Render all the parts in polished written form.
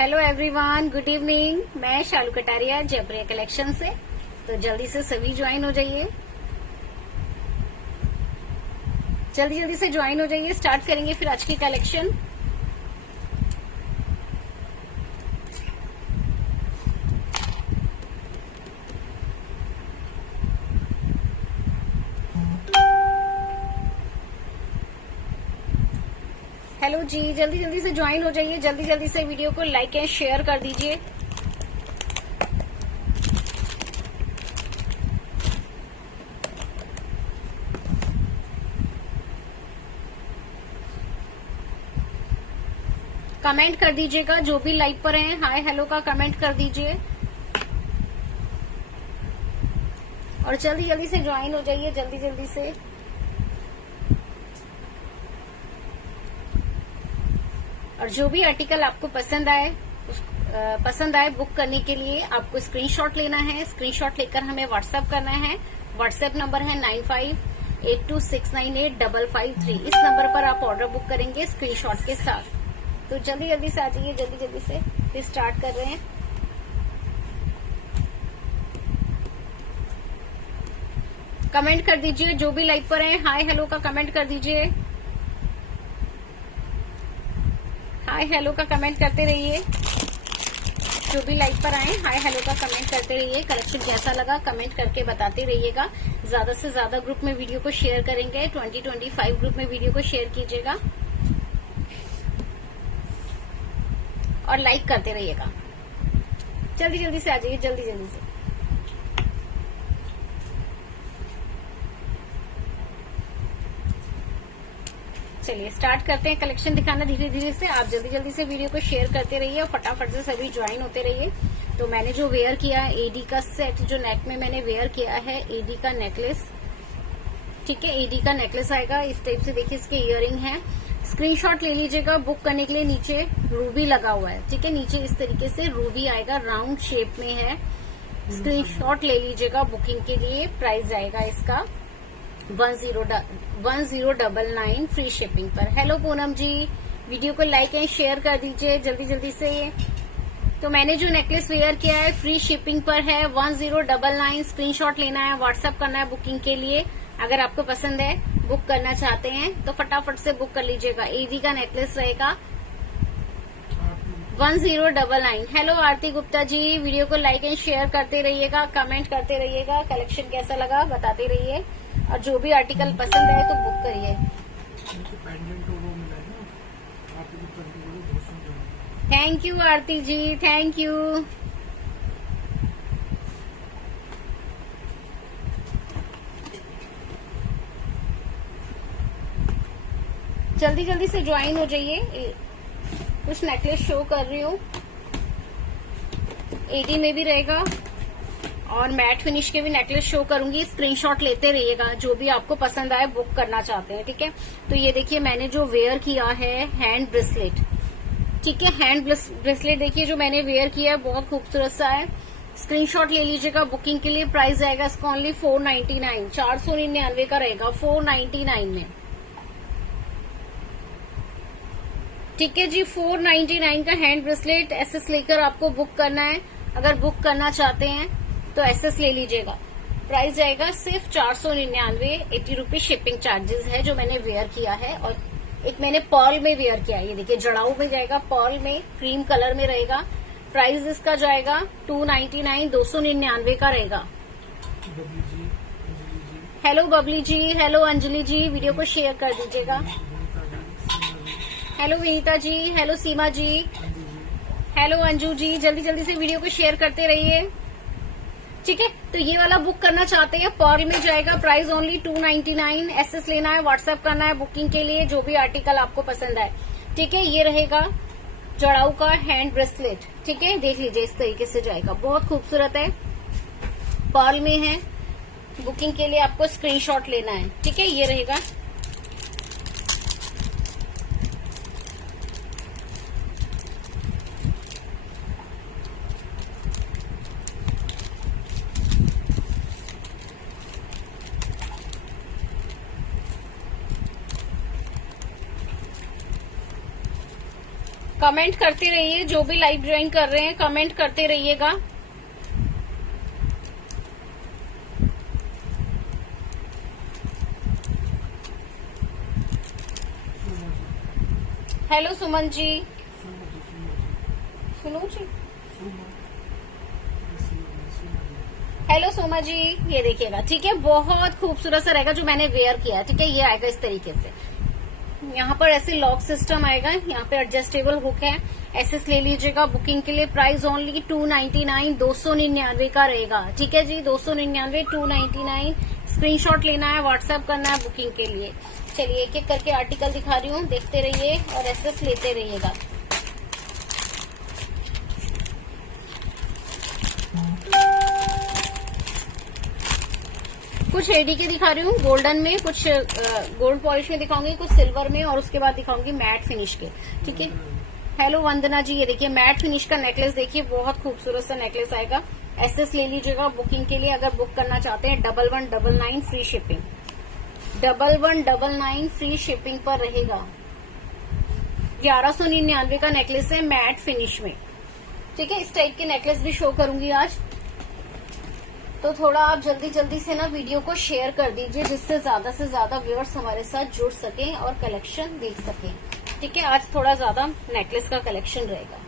Hello everyone, good evening. मैं शालू Kataria Jaipuria collection से। तो जल्दी से सभी ज्वाइन हो जाइए, जल्दी से ज्वाइन हो जाइए। स्टार्ट करेंगे फिर आज की कलेक्शन। हेलो जी, जल्दी से ज्वाइन हो जाइए, जल्दी से वीडियो को लाइक एंड शेयर कर दीजिए। कमेंट कर दीजिएगा, जो भी लाइव पर हैं हाय हेलो का कमेंट कर दीजिए और जल्दी से ज्वाइन हो जाइए, जल्दी से। और जो भी आर्टिकल आपको पसंद आए बुक करने के लिए आपको स्क्रीनशॉट लेना है। स्क्रीनशॉट लेकर हमें व्हाट्सएप करना है। व्हाट्सएप नंबर है 9582698553। इस नंबर पर आप ऑर्डर बुक करेंगे स्क्रीनशॉट के साथ। तो जल्दी से आ जाइए, जल्दी से। फिर स्टार्ट कर रहे हैं। कमेंट कर दीजिए, जो भी लाइव पर हैं हाय हेलो का कमेंट कर दीजिए। हाय हेलो का कमेंट करते रहिए। जो भी लाइव पर आए हाय हेलो का कमेंट करते रहिए। कलेक्शन कैसा लगा कमेंट करके बताते रहिएगा। ज्यादा से ज्यादा ग्रुप में वीडियो को शेयर करेंगे। 20-25 ग्रुप में वीडियो को शेयर कीजिएगा और लाइक करते रहिएगा। जल्दी से आ जाइए, जल्दी से। चलिए स्टार्ट करते हैं कलेक्शन दिखाना धीरे से। आप जल्दी से वीडियो को शेयर करते रहिए और फटाफट से सभी ज्वाइन होते रहिए। तो मैंने जो वेयर किया है एडी का सेट, जो नेक में मैंने वेयर किया है एडी का नेकलेस, ठीक है। एडी का नेकलेस आएगा इस टाइप से। देखिए इसके इयरिंग है। स्क्रीनशॉट ले लीजिएगा बुक करने के लिए। नीचे रूबी लगा हुआ है, ठीक है। नीचे इस तरीके से रूबी आएगा, राउंड शेप में है। स्क्रीनशॉट ले लीजिएगा बुकिंग के लिए। प्राइस आएगा इसका 1099 फ्री शिपिंग पर। हेलो पूनम जी, वीडियो को लाइक एंड शेयर कर दीजिए जल्दी से। तो मैंने जो नेकलेस वेयर किया है फ्री शिपिंग पर है 1099। स्क्रीनशॉट लेना है, व्हाट्सएप करना है बुकिंग के लिए। अगर आपको पसंद है बुक करना चाहते हैं तो फटाफट से बुक कर लीजिएगा। एडी का नेकलेस रहेगा 1099। हेलो आरती गुप्ता जी, वीडियो को लाइक एंड शेयर करते रहिएगा, कमेंट करते रहिएगा। कलेक्शन कैसा लगा बताते रहिए और जो भी आर्टिकल पसंद है तो बुक करिए। Thank you Aarti ji, thank you. जल्दी से ज्वाइन हो जाइए। कुछ नेकलेस शो कर रही हूँ, एडी में भी रहेगा और मैट फिनिश के भी नेकलेस शो करूंगी। स्क्रीनशॉट लेते रहिएगा, जो भी आपको पसंद आए बुक करना चाहते हैं, ठीक है। तो ये देखिए मैंने जो वेयर किया है हैंड ब्रेसलेट, ठीक है। हैंड ब्रेसलेट देखिए जो मैंने वेयर किया है बहुत खूबसूरत सा है। स्क्रीनशॉट ले लीजिएगा बुकिंग के लिए। प्राइस आएगा इसका ओनली 499, 499 का रहेगा 499 में, ठीक है जी। 499 का हैंड ब्रेसलेट एसएस लेकर आपको बुक करना है। अगर बुक करना चाहते हैं तो एसएस ले लीजिएगा। प्राइस जाएगा सिर्फ 499, 80 रुपीज शिपिंग चार्जेस है जो मैंने वेयर किया है। और एक मैंने पर्ल में वेयर किया है, ये देखिए जड़ाऊ में जाएगा, पर्ल में क्रीम कलर में रहेगा। प्राइस इसका जाएगा 299, 299 का रहेगा। हेलो बबली जी, हेलो अंजलि जी, वीडियो को शेयर कर दीजिएगा। हेलो विनीता जी, हेलो सीमा जी, हेलो अंजू जी, जल्दी से वीडियो को शेयर करते रहिए, ठीक है। तो ये वाला बुक करना चाहते हैं पर्ल में जाएगा। Price only 299। एसएस लेना है, व्हाट्सएप करना है बुकिंग के लिए, जो भी आर्टिकल आपको पसंद आए, ठीक है। ये रहेगा जड़ाऊ का हैंड ब्रेसलेट, ठीक है। देख लीजिए इस तरीके से जाएगा, बहुत खूबसूरत है, पर्ल में है। बुकिंग के लिए आपको स्क्रीनशॉट लेना है, ठीक है। ये रहेगा। कमेंट करते रहिए, जो भी लाइव ज्वाइन कर रहे हैं कमेंट करते रहिएगा। हेलो सुमन जी, सुनो जी, हेलो सोमा जी, ये देखिएगा, ठीक है, बहुत खूबसूरत सा रहेगा जो मैंने वेयर किया है, ठीक है। ये आएगा इस तरीके से, यहाँ पर ऐसे लॉक सिस्टम आएगा, यहाँ पे एडजस्टेबल हुक है, एसएस ले लीजिएगा बुकिंग के लिए। प्राइस ओनली 299, 299 का रहेगा, ठीक है जी, 299, 299। स्क्रीनशॉट लेना है, व्हाट्सएप करना है बुकिंग के लिए। चलिए एक एक करके आर्टिकल दिखा रही हूँ, देखते रहिए और एसएस लेते रहिएगा। कुछ एडी के दिखा रही हूँ गोल्डन में, कुछ गोल्ड पॉलिश में दिखाऊंगी, कुछ सिल्वर में, और उसके बाद दिखाऊंगी मैट फिनिश के, ठीक है। हेलो वंदना जी, ये देखिए मैट फिनिश का नेकलेस, देखिए बहुत खूबसूरत सा नेकलेस आएगा। एसएस ले लीजिएगा बुकिंग के लिए अगर बुक करना चाहते हैं। 1199 फ्री शिपिंग, 1199 फ्री शिपिंग पर रहेगा। 1199 का नेकलेस है मैट फिनिश में, ठीक है। इस टाइप के नेकलेस भी शो करूंगी आज, तो थोड़ा आप जल्दी जल्दी से ना वीडियो को शेयर कर दीजिए, जिससे ज्यादा से ज्यादा व्यूअर्स हमारे साथ जुड़ सकें और कलेक्शन देख सकें, ठीक है। आज थोड़ा ज्यादा नेकलेस का कलेक्शन रहेगा।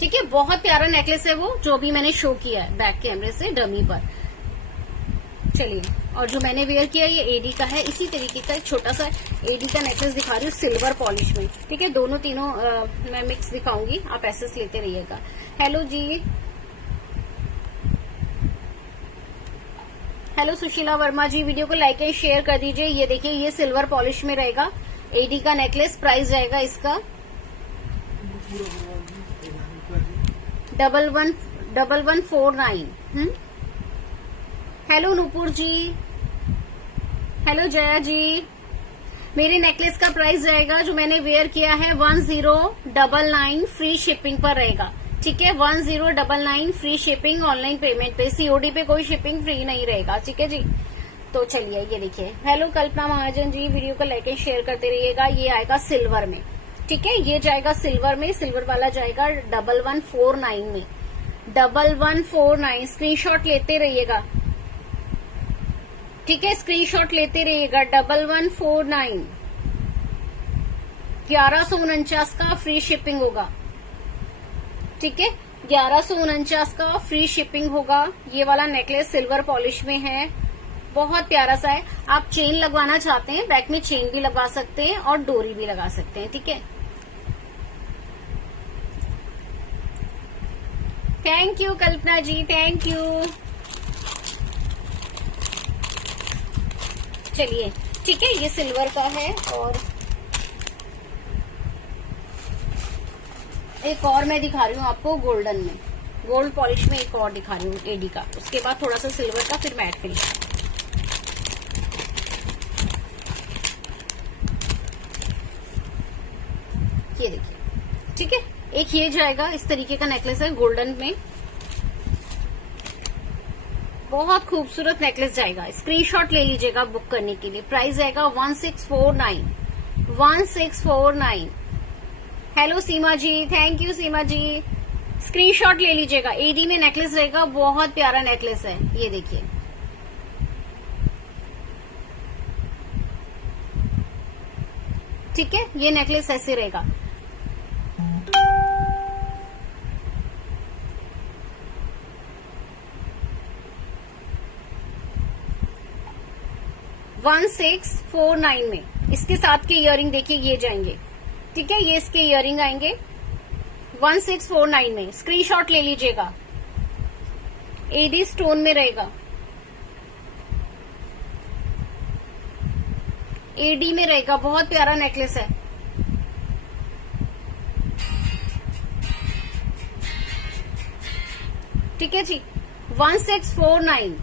ठीक है, बहुत प्यारा नेकलेस है वो, जो भी मैंने शो किया है बैक कैमरे से डमी पर। चलिए, और जो मैंने वेयर किया ये एडी का है, इसी तरीके का एक छोटा सा एडी का नेकलेस दिखा रही हूँ सिल्वर पॉलिश में, ठीक है। दोनों तीनों मैं मिक्स दिखाऊंगी, आप एसेस लेते रहिएगा। हेलो जी, हेलो सुशीला वर्मा जी, वीडियो को लाइक एंड शेयर कर दीजिए। ये देखिए, ये सिल्वर पॉलिश में रहेगा एडी का नेकलेस। प्राइस जाएगा इसका 1149। हेलो नूपुर जी, हेलो जया जी। मेरे नेकलेस का प्राइस जाएगा जो मैंने वेयर किया है 1099 फ्री शिपिंग पर रहेगा, ठीक है। 1099 फ्री शिपिंग ऑनलाइन पेमेंट पे, सीओडी पे कोई शिपिंग फ्री नहीं रहेगा, ठीक है जी। तो चलिए ये देखिए, हेलो कल्पना महाजन जी, वीडियो को लाइक एंड शेयर करते रहिएगा। ये आएगा सिल्वर में, ठीक है, ये जाएगा सिल्वर में, सिल्वर वाला जाएगा 1149 में, 1149। स्क्रीनशॉट लेते रहिएगा, ठीक है, स्क्रीनशॉट लेते रहिएगा। 1149, 1149 का फ्री शिपिंग होगा, ठीक है, 1149 का फ्री शिपिंग होगा। ये वाला नेकलेस सिल्वर पॉलिश में है, बहुत प्यारा सा है। आप चेन लगवाना चाहते हैं, बैक में चेन भी लगा सकते हैं और डोरी भी लगा सकते हैं, ठीक है। Thank you Kalpana ji, thank you. चलिए ठीक है, ये सिल्वर का है, और एक और मैं दिखा रही हूँ आपको गोल्डन में, गोल्ड पॉलिश में एक और दिखा रही हूँ एडी का, उसके बाद थोड़ा सा सिल्वर का, फिर मैट फिनिश। ये देखिए, ठीक है, एक ये जाएगा, इस तरीके का नेकलेस है गोल्डन में, बहुत खूबसूरत नेकलेस जाएगा। स्क्रीनशॉट ले लीजिएगा बुक करने के लिए। प्राइस जाएगा 1649, 1649। Hello Seema ji, thank you Seema ji. Screenshot ले लीजिएगा, एडी में नेकलेस रहेगा, बहुत प्यारा नेकलेस है। ये देखिए, ठीक है, ये नेकलेस ऐसे रहेगा। $1649 में इसके साथ के इयरिंग देखिए, ये जाएंगे, ठीक है, ये इसके इयरिंग आएंगे 1649 में। स्क्रीनशॉट ले लीजिएगा, एडी स्टोन में रहेगा, एडी में रहेगा, बहुत प्यारा नेकलेस है। ठीक है जी, 1649।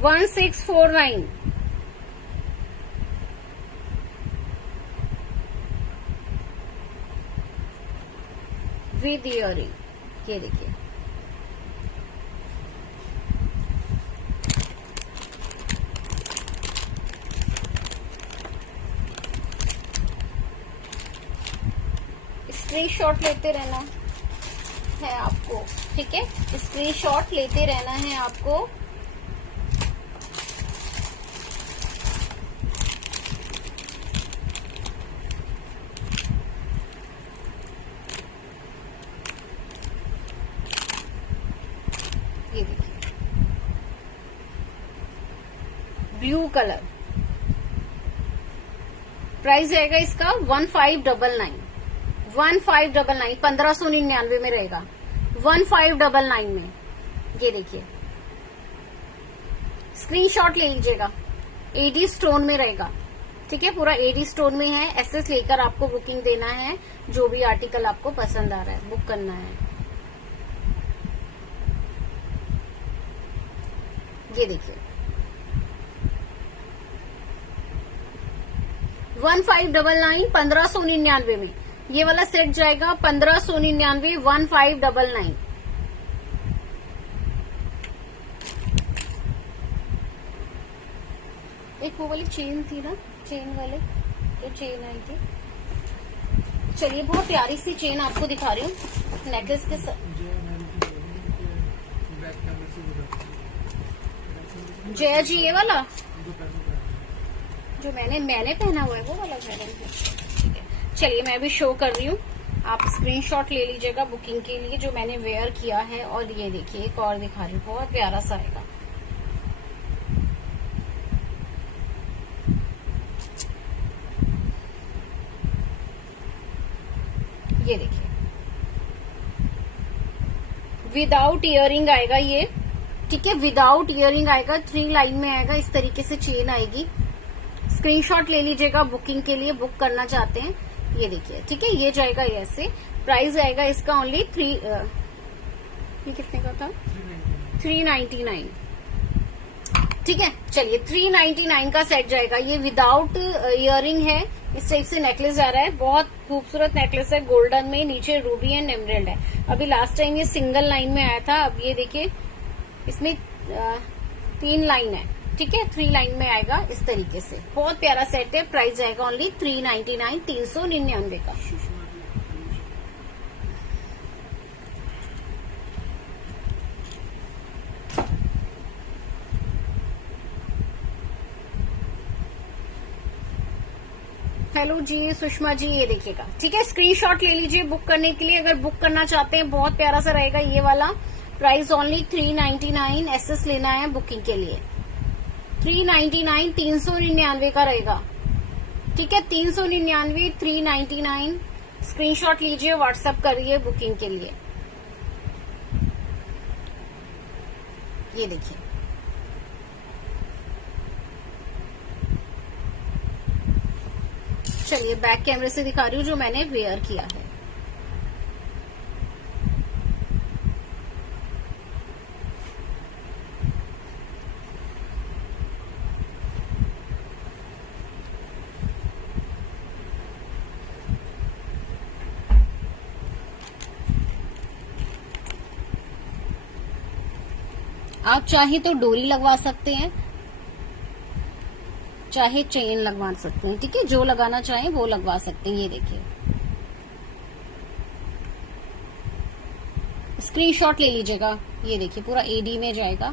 $1649 विद इयरिंग। ये देखिए, स्क्रीनशॉट लेते रहना है आपको, ठीक है, स्क्रीनशॉट लेते रहना है आपको। ये देखिए ब्लू कलर, प्राइस रहेगा इसका 1599, 1599, 1599 में रहेगा, 1599 में। ये देखिए स्क्रीनशॉट ले लीजिएगा, एडी स्टोन में रहेगा, ठीक है, पूरा एडी स्टोन में है। एसएस लेकर आपको बुकिंग देना है, जो भी आर्टिकल आपको पसंद आ रहा है बुक करना है। ये देखिए 1599, 1599 में ये वाला सेट जाएगा 1599, 1599। एक वो वाली चेन थी ना, चेन वाले जो चेन आई थी, चलिए बहुत प्यारी सी चेन आपको दिखा रही हूँ नेकलेस के साथ। जया जी ये वाला जो मैंने पहना हुआ है वो वाला ठीक है। चलिए मैं भी शो कर रही हूँ, आप स्क्रीनशॉट ले लीजिएगा बुकिंग के लिए, जो मैंने वेयर किया है। और ये देखिए एक और दिखा रही हूँ, बहुत प्यारा सा आएगा। ये देखिए विदाउट इयरिंग आएगा ये, ठीक है, विदाउट इयरिंग आएगा, 3 लाइन में आएगा, इस तरीके से चेन आएगी। स्क्रीनशॉट ले लीजिएगा बुकिंग के लिए, बुक करना चाहते हैं। ये देखिए, ठीक है, ये जाएगा ऐसे। प्राइस आएगा इसका ओनली ये कितने का था, 399, ठीक है। चलिए 399 का सेट जाएगा, ये विदाउट इयरिंग है, इस टाइप से नेकलेस जा रहा है। बहुत खूबसूरत नेकलेस है, गोल्डन में, नीचे रूबी एंड एमराल्ड है। अभी लास्ट टाइम ये सिंगल लाइन में आया था, अब ये देखिए इसमें 3 लाइन है, ठीक है, 3 लाइन में आएगा इस तरीके से। बहुत प्यारा सेट है, प्राइस आएगा ओनली 399, 399 का। हेलो जी सुषमा जी, ये देखिएगा, ठीक है, स्क्रीनशॉट ले लीजिए बुक करने के लिए। अगर बुक करना चाहते हैं, बहुत प्यारा सा रहेगा ये वाला। प्राइस ओनली 399, एसएस लेना है बुकिंग के लिए। 399, 399 का रहेगा, ठीक है, 399, 399। स्क्रीनशॉट लीजिए, व्हाट्सएप करिए बुकिंग के लिए। ये देखिए चलिए बैक कैमरे से दिखा रही हूँ जो मैंने वेयर किया है। आप चाहे तो डोरी लगवा सकते हैं, चाहे चेन लगवा सकते हैं, ठीक है, जो लगाना चाहें वो लगवा सकते हैं। ये देखिए स्क्रीनशॉट ले लीजिएगा। ये देखिए पूरा एडी में जाएगा।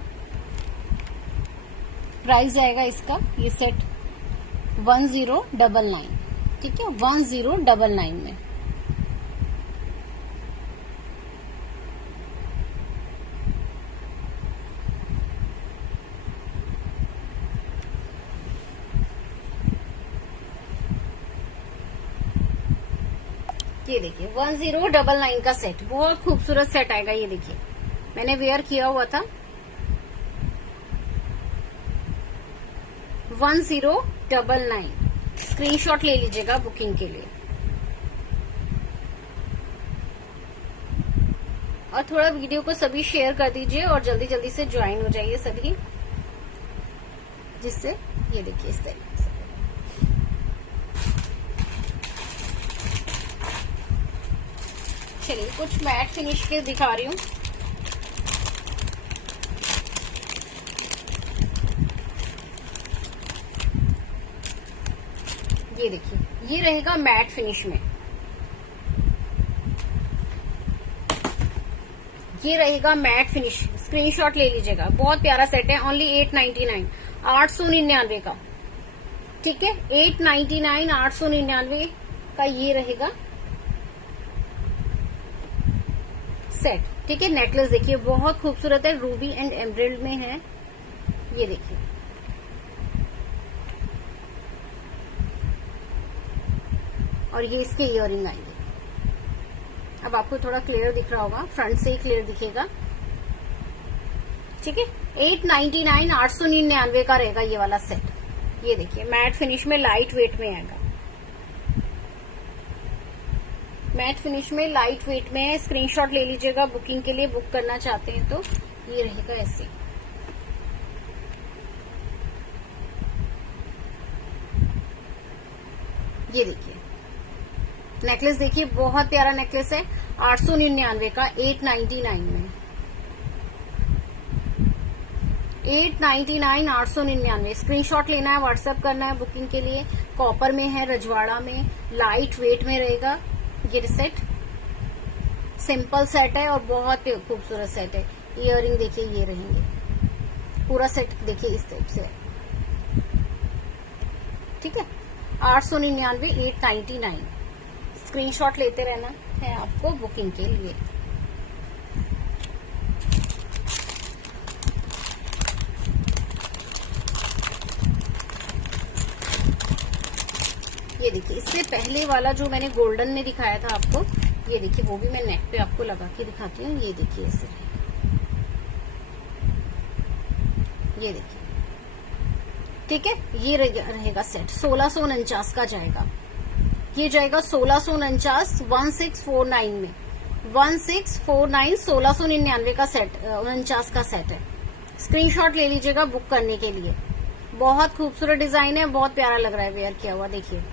प्राइस आएगा इसका ये सेट 1099, ठीक है, 1099 में। ये देखिए 1099 का सेट, बहुत खूबसूरत सेट आएगा। ये देखिए मैंने वेयर किया हुआ था। 1099 स्क्रीनशॉट ले लीजिएगा बुकिंग के लिए। और थोड़ा वीडियो को सभी शेयर कर दीजिए और जल्दी जल्दी से ज्वाइन हो जाइए सभी, जिससे ये देखिए इस तरीके से। चलिए कुछ मैट फिनिश के दिखा रही हूँ। ये देखिए ये रहेगा मैट फिनिश में, ये रहेगा मैट फिनिश, स्क्रीनशॉट ले लीजिएगा। बहुत प्यारा सेट है, ओनली 899, 899 का। ठीक है, 899, 899 का ये रहेगा सेट। ठीक है, नेकलेस देखिए बहुत खूबसूरत है, रूबी एंड एमराल्ड में है। ये देखिए और ये इसके इयररिंग आएंगे। अब आपको थोड़ा क्लियर दिख रहा होगा, फ्रंट से ही क्लियर दिखेगा। ठीक है, 899, 899 का रहेगा ये वाला सेट। ये देखिए मैट फिनिश में लाइट वेट में आएगा, मैट फिनिश में लाइट वेट में है। स्क्रीनशॉट ले लीजिएगा बुकिंग के लिए, बुक करना चाहते हैं तो ये रहेगा ऐसे। ये देखिए नेकलेस देखिए बहुत प्यारा नेकलेस है, 899 का, 899 में, 899, 899। स्क्रीनशॉट लेना है, व्हाट्सएप करना है बुकिंग के लिए। कॉपर में है, रजवाड़ा में, लाइट वेट में रहेगा ये सेट। सिंपल सेट है और बहुत खूबसूरत सेट है। इयररिंग देखिए ये रहेंगे, पूरा सेट देखिए इस टाइप से। ठीक है, 899, 899। स्क्रीनशॉट लेते रहना है आपको बुकिंग के लिए। ये देखिए इससे पहले वाला जो मैंने गोल्डन में दिखाया था आपको, ये देखिए वो भी मैं नेक पे आपको लगा के दिखाती हूँ। ये देखिए ऐसे, ये देखिए। ठीक है, ये रहेगा सेट, 1649 का जाएगा। ये जाएगा 1649, 1649 में, 1649, 1699 का सेट, 49 का सेट है। स्क्रीनशॉट ले लीजिएगा बुक करने के लिए। बहुत खूबसूरत डिजाइन है, बहुत प्यारा लग रहा है वेयर किया हुआ। देखिए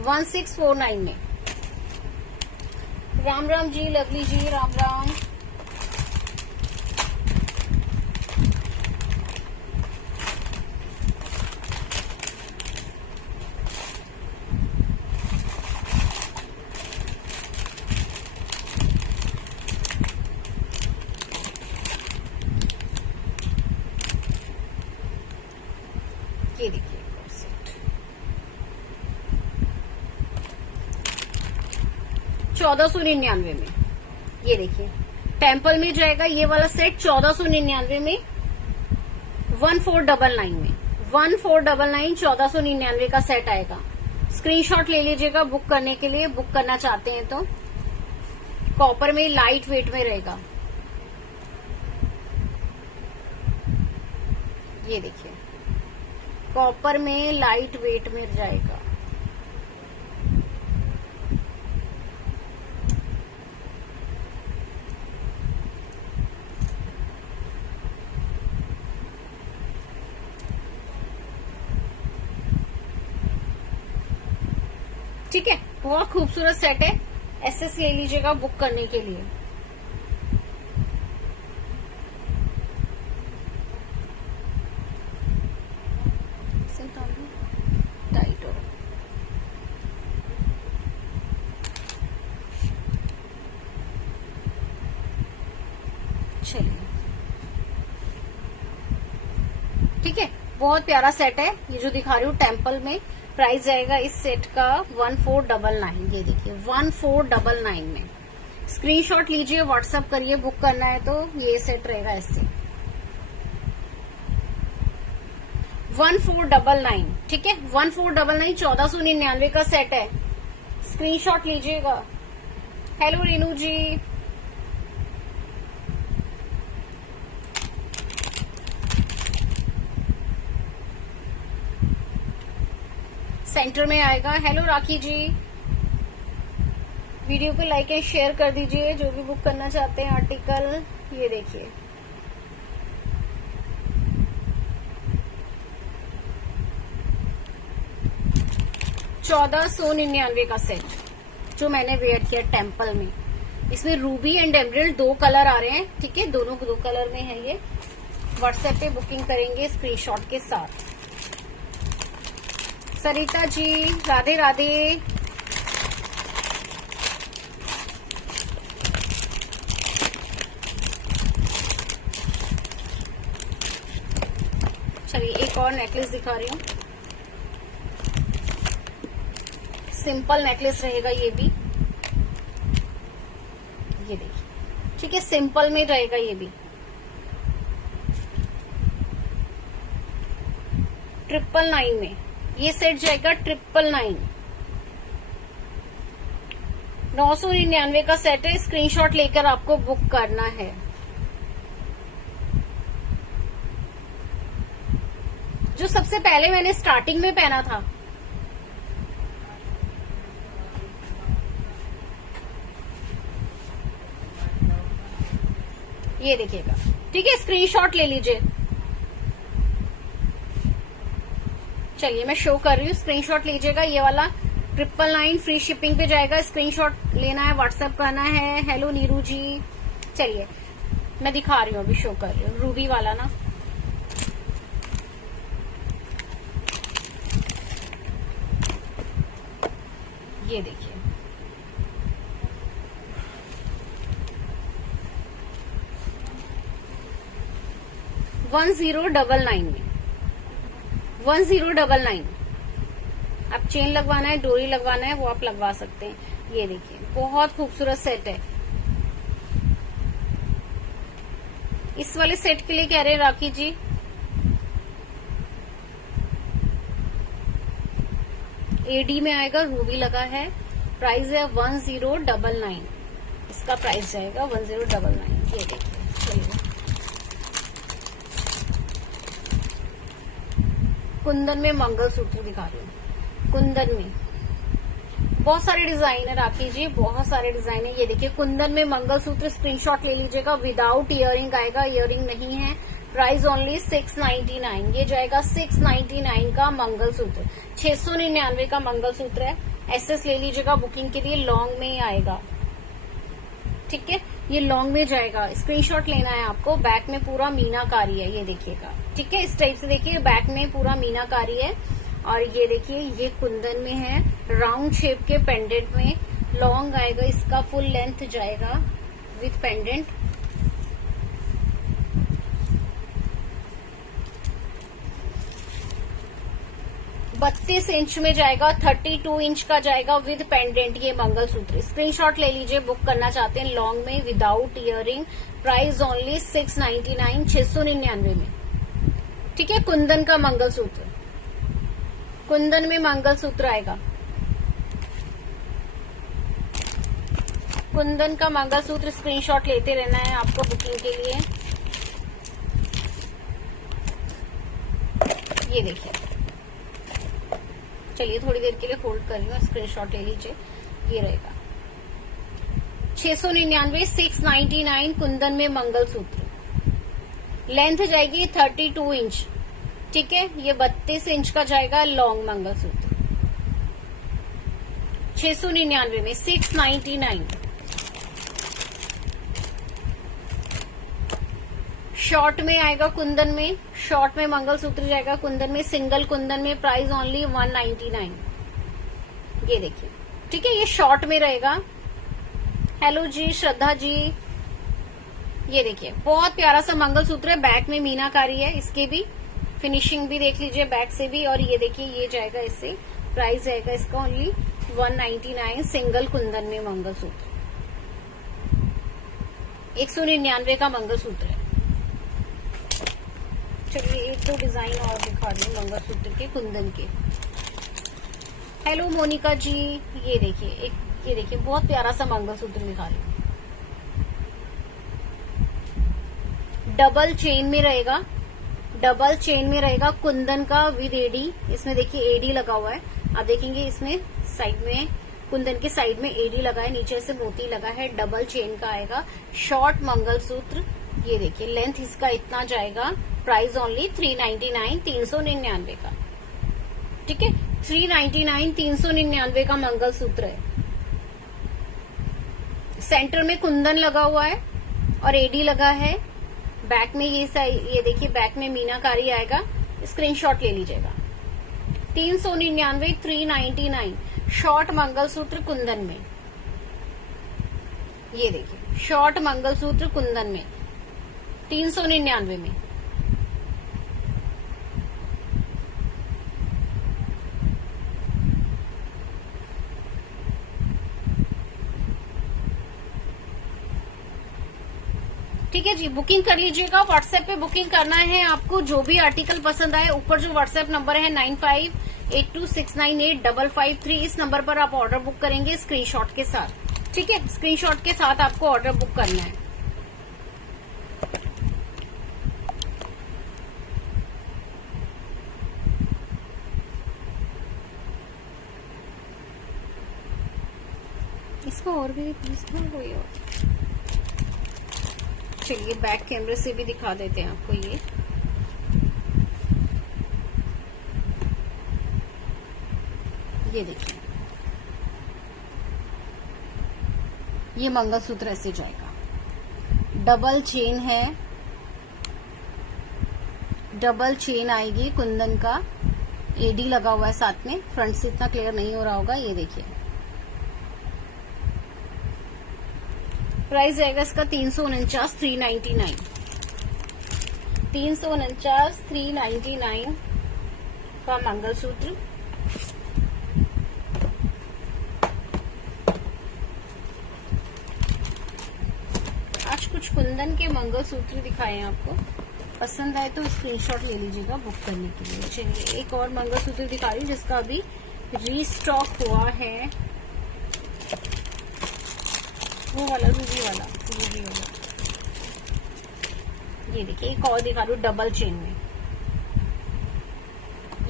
वन 1649 में। राम राम जी, लवली जी, राम राम। ये देखिए 1499 में। ये देखिए टेम्पल में जाएगा ये वाला सेट 1499 में, 1499 में, 1499, 1499 का सेट आएगा। स्क्रीनशॉट ले लीजिएगा बुक करने के लिए, बुक करना चाहते हैं तो। कॉपर में लाइट वेट में रहेगा। ये देखिए कॉपर में लाइट वेट में जाएगा। ठीक है, बहुत खूबसूरत सेट है। एसएस ले लीजिएगा बुक करने के लिए। टाइट हो, चलिए ठीक है, बहुत प्यारा सेट है। ये जो दिखा रही हूँ टेम्पल में, प्राइस जाएगा इस सेट का 1499। ये देखिए 1499 में। स्क्रीनशॉट लीजिए, व्हाट्सएप करिए, बुक करना है तो ये सेट रहेगा इससे 1499। ठीक है, 1499, 1499 का सेट है। स्क्रीनशॉट लीजिएगा। हेलो रेनू जी, सेंटर में आएगा। हेलो राखी जी, वीडियो को लाइक एंड शेयर कर दीजिए जो भी बुक करना चाहते हैं आर्टिकल। ये देखिए $1499 का सेट जो मैंने वेयर किया टेम्पल में। इसमें रूबी एंड एमराल्ड 2 कलर आ रहे हैं। ठीक है, दोनों 2 कलर में है ये। व्हाट्सएप पे बुकिंग करेंगे स्क्रीनशॉट के साथ। सरिता जी राधे राधे। चलिए एक और नेकलेस दिखा रही हूँ। सिंपल नेकलेस रहेगा ये भी, ये देखिए, ठीक है, सिंपल में रहेगा ये भी। 999 में ये सेट जाएगा 999। 999 का सेट है। स्क्रीनशॉट लेकर आपको बुक करना है। जो सबसे पहले मैंने स्टार्टिंग में पहना था, ये देखिएगा, ठीक है, स्क्रीनशॉट ले लीजिए। चलिए मैं शो कर रही हूँ, स्क्रीनशॉट लीजिएगा। ये वाला 999 फ्री शिपिंग पे जाएगा। स्क्रीनशॉट लेना है, व्हाट्सएप करना है। हेलो नीरू जी। चलिए मैं दिखा रही हूँ, अभी शो कर रही हूँ। रूबी वाला ना, ये देखिए, $1099 में 1099। आप चेन लगवाना है, डोरी लगवाना है, वो आप लगवा सकते हैं। ये देखिए बहुत खूबसूरत सेट है। इस वाले सेट के लिए कह रहे हैं राखी जी, एडी में आएगा, रूबी लगा है। प्राइस है 1099। इसका प्राइस जाएगा 1099। ये देखिए, चलिए कुंदन में मंगलसूत्र दिखा रही हूँ। कुंदन में बहुत सारे डिजाइन है राखी जी, बहुत सारे डिजाइन है। ये देखिए कुंदन में मंगलसूत्र, स्क्रीनशॉट ले लीजिएगा। विदाउट इयरिंग आएगा, इयरिंग नहीं है। Price only 699। ये जाएगा 699 का मंगलसूत्र। 699 का मंगलसूत्र है। एसएस ले लीजिएगा बुकिंग के लिए। लॉन्ग में ही आएगा, ठीक है, ये लॉन्ग में जाएगा। स्क्रीनशॉट लेना है आपको। बैक में पूरा मीनाकारी है, ये देखिएगा, ठीक है, इस टाइप से देखिए, बैक में पूरा मीनाकारी है। और ये देखिए, ये कुंदन में है, राउंड शेप के पेंडेंट में। लॉन्ग आएगा, इसका फुल लेंथ जाएगा विथ पेंडेंट। बत्तीस इंच में जाएगा, 32 इंच का जाएगा विद पेंडेंट ये मंगलसूत्र। स्क्रीनशॉट ले लीजिए, बुक करना चाहते हैं लॉन्ग में विदाउट इयरिंग। प्राइस ओनली 699, 699 में, ठीक है। कुंदन का मंगलसूत्र, कुंदन में मंगलसूत्र आएगा। कुंदन का मंगलसूत्र स्क्रीनशॉट लेते रहना है आपको बुकिंग के लिए। ये देखिए, चलिए थोड़ी देर के लिए होल्ड कर रही हूँ, स्क्रीनशॉट ले लीजिए। ये रहेगा 699, 699 कुंदन में मंगलसूत्र। लेंथ जाएगी 32 इंच, ठीक है। ये 32 इंच का जाएगा लॉन्ग मंगलसूत्र। 699 में 699। शॉर्ट में आएगा कुंदन में, शॉर्ट में मंगलसूत्र जाएगा कुंदन में, सिंगल कुंदन में। Price only 199। ये देखिए, ठीक है, ये शॉर्ट में रहेगा। हेलो जी, श्रद्धा जी। ये देखिए बहुत प्यारा सा मंगलसूत्र है, बैक में मीनाकारी है। इसके भी फिनिशिंग भी देख लीजिए बैक से भी। और ये देखिए, ये जाएगा इससे। प्राइस जाएगा इसका ओनली 199, सिंगल कुंदन में मंगलसूत्र। 199 का मंगलसूत्र है। चलिए एक दो डिजाइन और दिखा दूं मंगलसूत्र के, कुंदन के। हेलो मोनिका जी। ये देखिए एक, ये देखिए बहुत प्यारा सा मंगलसूत्र दिखा रही हूँ। डबल चेन में रहेगा, डबल चेन में रहेगा कुंदन का विद एडी। इसमें देखिए एडी लगा हुआ है, आप देखेंगे इसमें साइड में, कुंदन के साइड में एडी लगा है, नीचे से मोती लगा है। डबल चेन का आएगा, शॉर्ट मंगलसूत्र। ये देखिए लेंथ इसका इतना जाएगा। प्राइस ओनली 399, 399 का, ठीक है। 399, 399 का मंगलसूत्र है। सेंटर में कुंदन लगा हुआ है और एडी लगा है। बैक में ये देखिए, बैक में मीनाकारी आएगा। स्क्रीनशॉट ले लीजिएगा। 399, 399 शॉर्ट मंगलसूत्र कुंदन में। ये देखिए शॉर्ट मंगलसूत्र कुंदन में 399 में। ठीक है जी, बुकिंग कर लीजिएगा। व्हाट्सएप पे बुकिंग करना है आपको। जो भी आर्टिकल पसंद आए, ऊपर जो व्हाट्सएप नंबर है 9582698553, इस नंबर पर आप ऑर्डर बुक करेंगे स्क्रीनशॉट के साथ। ठीक है, स्क्रीनशॉट के साथ आपको ऑर्डर बुक करना है। इसको और भी कोई और, चलिए बैक कैमरे से भी दिखा देते हैं आपको। ये देखिए, ये मंगलसूत्र ऐसे जाएगा। डबल चेन है, डबल चेन आएगी कुंदन का। एडी लगा हुआ है साथ में। फ्रंट से इतना क्लियर नहीं हो रहा होगा। ये देखिए प्राइस जाएगा इसका 349, 399, 349, 399 का मंगलसूत्र। आज कुछ कुंदन के मंगलसूत्र दिखाए हैं आपको। पसंद आए तो स्क्रीनशॉट ले लीजिएगा बुक करने के लिए। चलिए एक और मंगलसूत्र दिखा रही हूँ जिसका अभी रीस्टॉक हुआ है। वो वाला रूबी वाला। ये देखिए एक और दिखा रही हूँ डबल चेन में।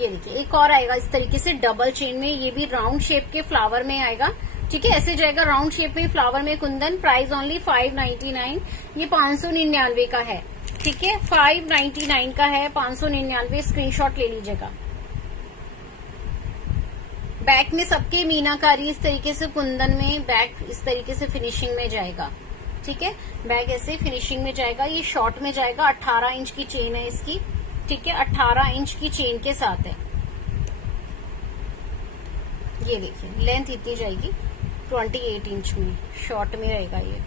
ये देखिए एक और आएगा इस तरीके से डबल चेन में। ये भी राउंड शेप के फ्लावर में आएगा। ठीक है, ऐसे जाएगा राउंड शेप में फ्लावर में कुंदन। Price only 599। ये 599 का है। ठीक है, 599 का है, 599। स्क्रीनशॉट ले लीजिएगा। बैक में सबके मीनाकारी इस तरीके से कुंदन में, बैक इस तरीके से फिनिशिंग में जाएगा। ठीक है, बैक ऐसे फिनिशिंग में जाएगा। ये शॉर्ट में जाएगा। 18 इंच की चेन है इसकी। ठीक है, 18 इंच की चेन के साथ है। ये देखिए लेंथ इतनी जाएगी 28 इंच में। शॉर्ट में रहेगा ये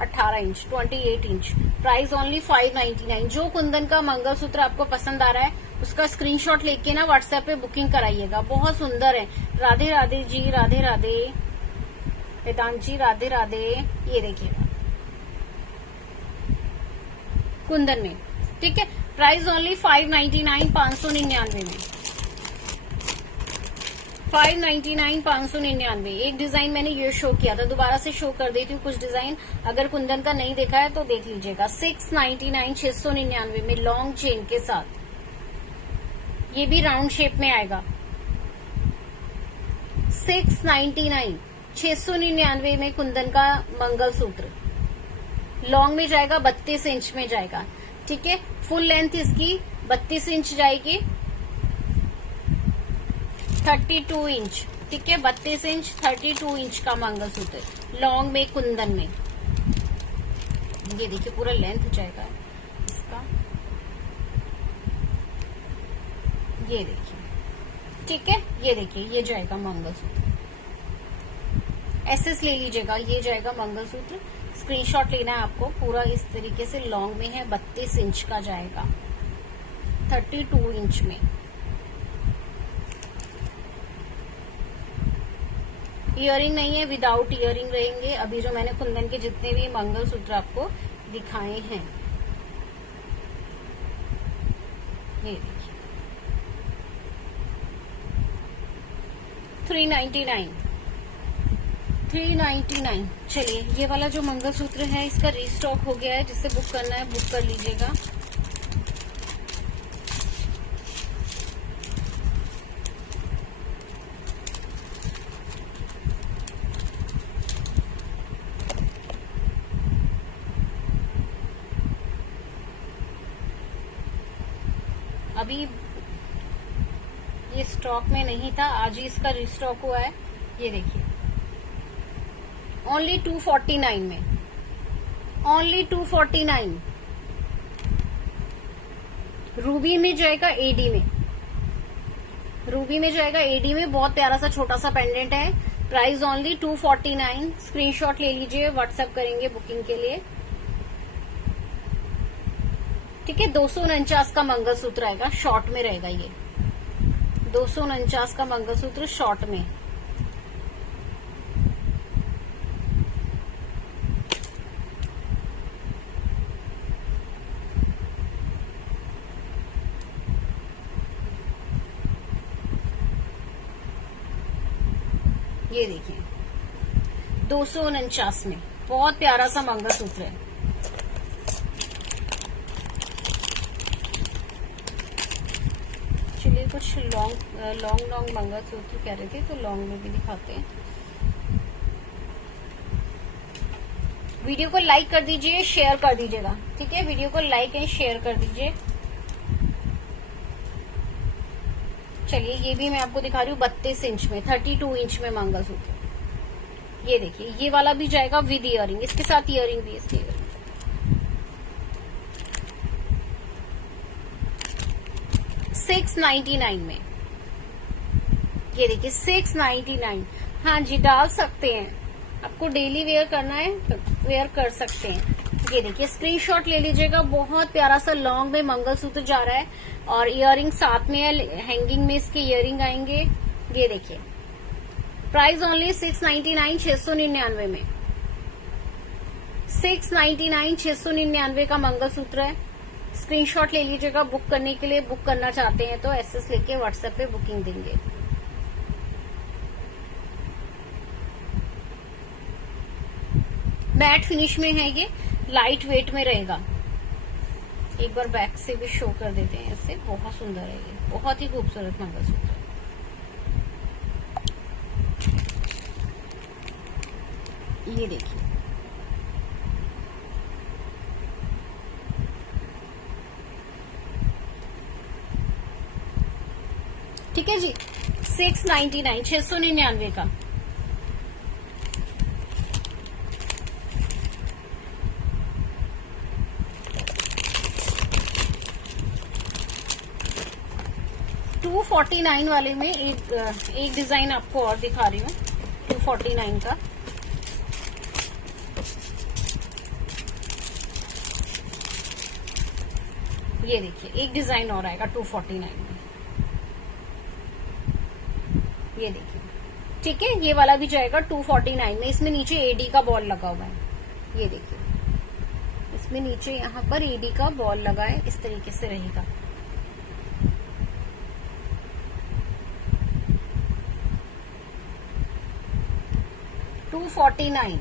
18 इंच, 28 इंच। Price only 599। जो कुंदन का मंगलसूत्र आपको पसंद आ रहा है उसका स्क्रीनशॉट लेके ना व्हाट्सएप पे बुकिंग कराइएगा। बहुत सुंदर है। राधे राधे जी, राधे राधे वेदांत जी, राधे राधे। ये देखिए कुंदन में। ठीक है, प्राइस ओनली 599, 599 में। 599, 599। एक डिजाइन मैंने ये शो किया था, दोबारा से शो कर देती हूँ कुछ डिजाइन। अगर कुंदन का नहीं देखा है तो देख लीजिएगा। 699, 699 में लॉन्ग चेन के साथ। ये भी राउंड शेप में आएगा। 699, 699 में कुंदन का मंगलसूत्र। लॉन्ग में जाएगा, 32 इंच में जाएगा। ठीक है, फुल लेंथ इसकी 32 इंच जाएगी। 32 इंच। ठीक है, 32 इंच, 32 इंच का मंगलसूत्र लॉन्ग में कुंदन में। ये देखिए पूरा लेंथ जाएगा इसका। ये देखिए। ठीक है, ये देखिए ये जाएगा मंगलसूत्र। एसएस ले लीजिएगा। ये जाएगा मंगलसूत्र। स्क्रीनशॉट लेना है आपको। पूरा इस तरीके से लॉन्ग में है, 32 इंच का जाएगा, 32 इंच में। इयरिंग नहीं है, विदाउट इयरिंग रहेंगे। अभी जो मैंने कुंदन के जितने भी मंगलसूत्र आपको दिखाए हैं, ये देखिए 399, 399। चलिए ये वाला जो मंगलसूत्र है इसका रीस्टॉक हो गया है। जिससे बुक करना है बुक कर लीजिएगा। अभी ये स्टॉक में नहीं था, आज ही इसका रीस्टॉक हुआ है। ये देखिए ओनली 249 में, ओनली 249। रूबी में जाएगा, एडी में। रूबी में जाएगा, एडी में बहुत प्यारा सा छोटा सा पेंडेंट है। Price only 249। स्क्रीनशॉट ले लीजिए, व्हाट्सएप करेंगे बुकिंग के लिए। ठीक है, 249 का मंगलसूत्र आएगा, शॉर्ट में रहेगा ये। 249 का मंगलसूत्र शॉर्ट में। ये देखिए 249 में बहुत प्यारा सा मंगलसूत्र है। चलिए कुछ लॉन्ग मंगलसूत्र कह रहे थे तो लॉन्ग में भी दिखाते हैं। वीडियो को लाइक कर दीजिए, शेयर कर दीजिएगा। ठीक है, वीडियो को लाइक एंड शेयर कर दीजिए। चलिए ये भी मैं आपको दिखा रही हूँ 32 इंच में, 32 इंच में मंगलसूत्र। ये देखिए ये वाला भी जाएगा विद इयरिंग, इसके साथ इयरिंग भी, इसकी 699 में। ये देखिए 699। हाँ जी डाल सकते हैं, आपको डेली वेयर करना है वेयर कर सकते हैं। ये देखिए स्क्रीनशॉट ले लीजिएगा, बहुत प्यारा सा लॉन्ग में मंगलसूत्र जा रहा है और इयरिंग साथ में है, हैंगिंग में इसके इयरिंग आएंगे। ये देखिए प्राइस ओनली 699, 699 में। 699, 699 का मंगलसूत्र है। स्क्रीनशॉट ले लीजिएगा बुक करने के लिए। बुक करना चाहते हैं तो एसएस लेके व्हाट्सएप पे बुकिंग देंगे। मैट फिनिश में है, ये लाइट वेट में रहेगा। एक बार बैक से भी शो कर देते हैं, इससे बहुत सुंदर है ये, बहुत ही खूबसूरत मंगलसूत्र। ये देखिए ठीक है जी, 699, 699 का। $249 वाले में एक डिजाइन आपको और दिखा रही हूँ, 249 का। ये देखिए एक डिजाइन और आएगा 249 में। ये देखिए ठीक है, ये वाला भी जाएगा 249 में। इसमें नीचे एडी का बॉल लगा हुआ है। ये देखिए इसमें नीचे यहाँ पर एडी का बॉल लगा है, इस तरीके से रहेगा। $249।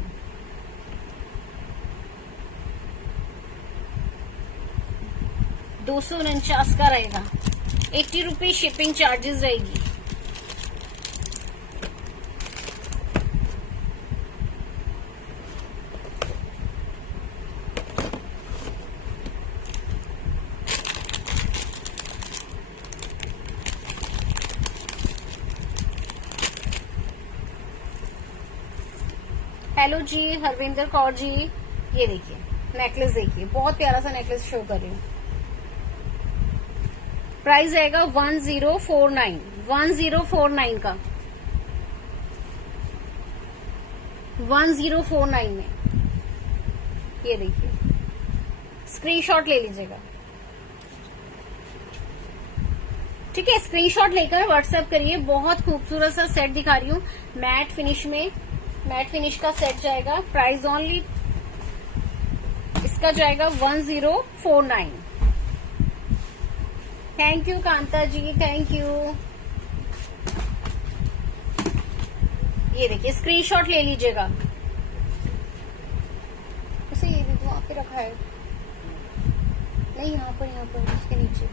$249 का रहेगा। 80 रुपीज शिपिंग चार्जेस रहेगी। हेलो जी हरविंदर कौर जी, ये देखिए नेकलेस, देखिए बहुत प्यारा सा नेकलेस शो कर रही हूँ। प्राइस आएगा 1049, 1049 का, 1049 में। ये देखिए स्क्रीनशॉट ले लीजिएगा। ठीक है, स्क्रीनशॉट लेकर व्हाट्सएप करिए। बहुत खूबसूरत सा सेट दिखा रही हूँ मैट फिनिश में। मैट फिनिश का सेट जाएगा, प्राइस ओनली इसका जाएगा 1049। Thank you Kanta ji, thank you. ये देखिए स्क्रीनशॉट ले लीजिएगा। उसे ये भी वहां पे रखा है, नहीं यहाँ पर उसके नीचे।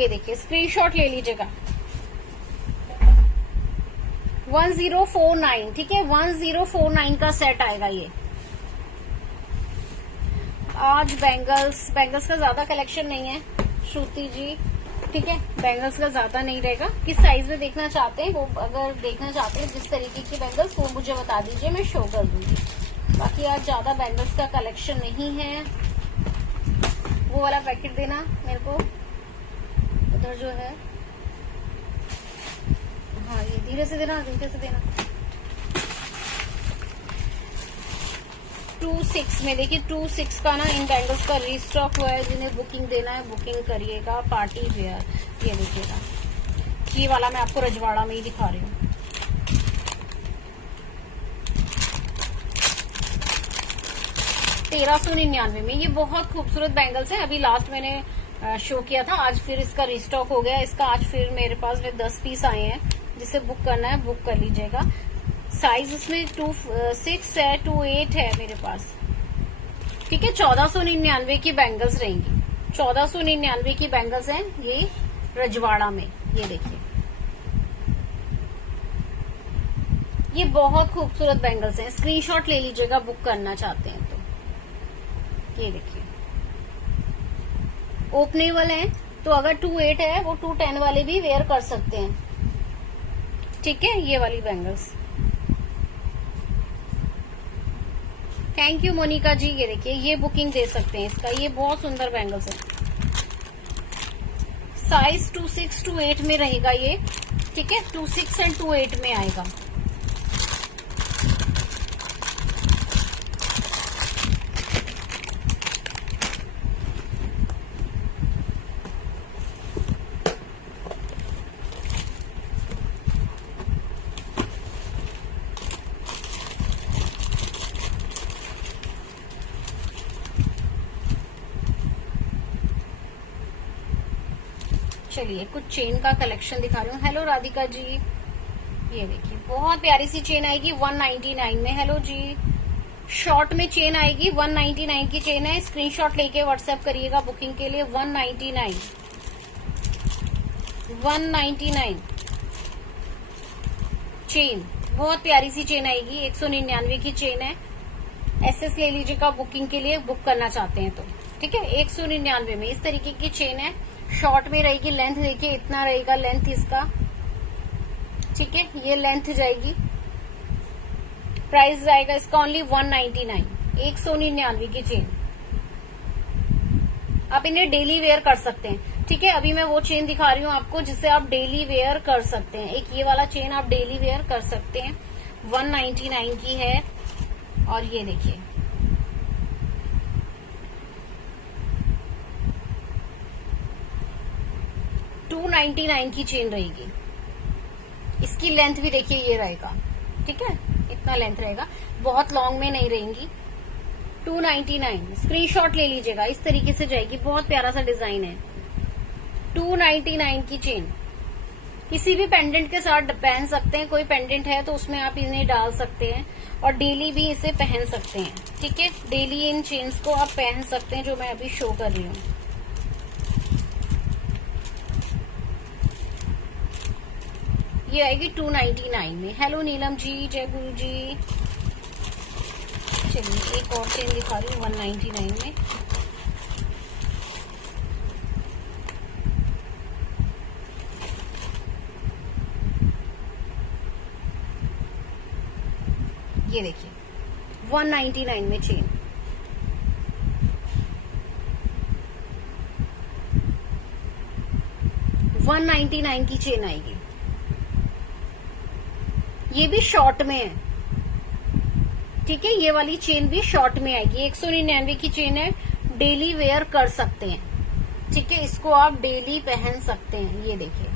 ये देखिए स्क्रीनशॉट ले लीजिएगा। 1049, ठीक है 1049 का सेट आएगा ये। आज बैंगल्स का ज्यादा कलेक्शन नहीं है श्रुति जी, ठीक है बैंगल्स का ज्यादा नहीं रहेगा। किस साइज में देखना चाहते हैं वो, अगर देखना चाहते हैं जिस तरीके की बैंगल्स वो मुझे बता दीजिए, मैं शो कर दूंगी। बाकी आज ज्यादा बैंगल्स का कलेक्शन नहीं है। वो वाला पैकेट देना मेरे को, इधर जो है, हाँ ये धीरे से देना, धीरे से देना। 26 में देखिए, 26 का ना इन बैंगल्स का रीस्टॉक हुआ है। जिन्हें बुकिंग देना है बुकिंग करिएगा। पार्टी वेयर, ये देखिएगा, ये वाला मैं आपको रजवाड़ा में ही दिखा रही हूँ। 1399 में। ये बहुत खूबसूरत बैंगल्स हैं। अभी लास्ट मैंने शो किया था, आज फिर इसका रिस्टॉक हो गया। इसका आज फिर मेरे पास में 10 पीस आए हैं। जिसे बुक करना है बुक कर लीजिएगा। साइज उसमें 2.6 है, 2.8 है मेरे पास। ठीक है, 1499 की बैंगल्स रहेंगी। 1499 की बैंगल्स हैं ये रजवाड़ा में। ये देखिए, ये बहुत खूबसूरत बैंगल्स हैं। स्क्रीनशॉट ले लीजिएगा बुक करना चाहते हैं तो। ये देखिए, ओपनेबल है, तो अगर 2.8 है वो 2.10 वाले भी वेयर कर सकते हैं। ठीक है, ये वाली बैंगल्स। थैंक यू मोनिका जी। ये देखिए, ये बुकिंग दे सकते हैं इसका। ये बहुत सुंदर बैंगल्स है। साइज 2.6 2.8 में रहेगा ये। ठीक है, 2.6 एंड 2.8 में आएगा। चलिए, कुछ चेन का कलेक्शन दिखा रही हूँ। हेलो राधिका जी, ये देखिए बहुत प्यारी सी चेन आएगी 199 में। हेलो जी, शॉर्ट में चेन आएगी 199 की चेन है। स्क्रीनशॉट लेके व्हाट्सएप करिएगा बुकिंग के लिए। 199 चेन, बहुत प्यारी सी चेन आएगी। 199 की चेन है। एसएस ले लीजिएगा बुकिंग के लिए, बुक करना चाहते हैं तो। ठीक है, 199 में इस तरीके की चेन है। शॉर्ट में रहेगी। लेंथ देखिए, इतना रहेगा लेंथ इसका। ठीक है, ये लेंथ जाएगी। प्राइस जाएगा इसका ओनली 199, 199 की चेन। आप इन्हें डेली वेयर कर सकते हैं। ठीक है, अभी मैं वो चेन दिखा रही हूँ आपको जिससे आप डेली वेयर कर सकते हैं। एक ये वाला चेन आप डेली वेयर कर सकते हैं, 199 की है। और ये देखिए, $299 की चेन रहेगी। इसकी लेंथ भी देखिए, ये रहेगा। ठीक है, इतना लेंथ रहेगा, बहुत लॉन्ग में नहीं रहेंगी। 299, स्क्रीनशॉट ले लीजिएगा। इस तरीके से जाएगी, बहुत प्यारा सा डिजाइन है। 299 की चेन। किसी भी पेंडेंट के साथ पहन सकते हैं। कोई पेंडेंट है तो उसमें आप इन्हें डाल सकते हैं और डेली भी इसे पहन सकते हैं। ठीक है, डेली इन चेन्स को आप पहन सकते हैं, जो मैं अभी शो कर रही हूँ। ये आएगी 299 में। हेलो नीलम जी, जय गुरु जी। चलिए, एक और चेन दिखा रही हूँ 199 में। ये देखिए, 199 में चेन। $199 की चेन आएगी। ये भी शॉर्ट में है। ठीक है, ये वाली चेन भी शॉर्ट में आएगी। 199 की चेन है, डेली वेयर कर सकते हैं। ठीक है, इसको आप डेली पहन सकते हैं। ये देखिए,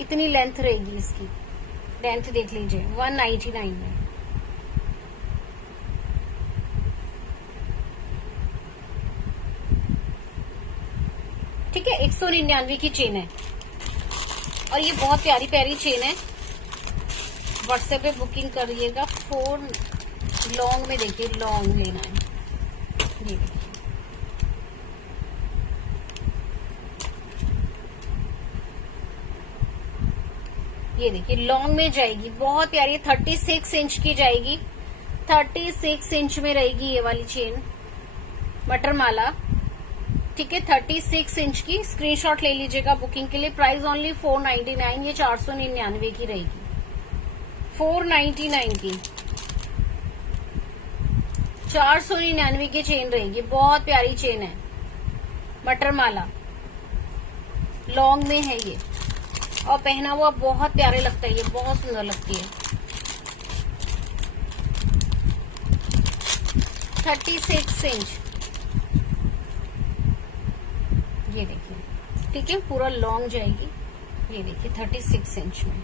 इतनी लेंथ रहेगी इसकी। लेंथ देख लीजिए, 199 में। ठीक है, 199 की चेन है और ये बहुत प्यारी प्यारी चेन है। व्हाट्सएप पे बुकिंग करिएगा। 4 लॉन्ग में देखिए, लॉन्ग लेना है। ये देखिए, ये देखिए लॉन्ग में जाएगी, बहुत प्यारी। 36 इंच की जाएगी। 36 इंच में रहेगी ये वाली चेन, मटर माला। ठीक है, 36 इंच की। स्क्रीनशॉट ले लीजिएगा बुकिंग के लिए। Price only 499। ये 499 की रहेगी। 499 की 499 की चेन रहेगी। बहुत प्यारी चेन है। मटर माला लॉन्ग में है ये, और पहना हुआ बहुत प्यारे लगता है, ये बहुत सुंदर लगती है। 36 इंच, ये देखिए, ठीक है, पूरा लॉन्ग जाएगी। ये देखिए 36 इंच में,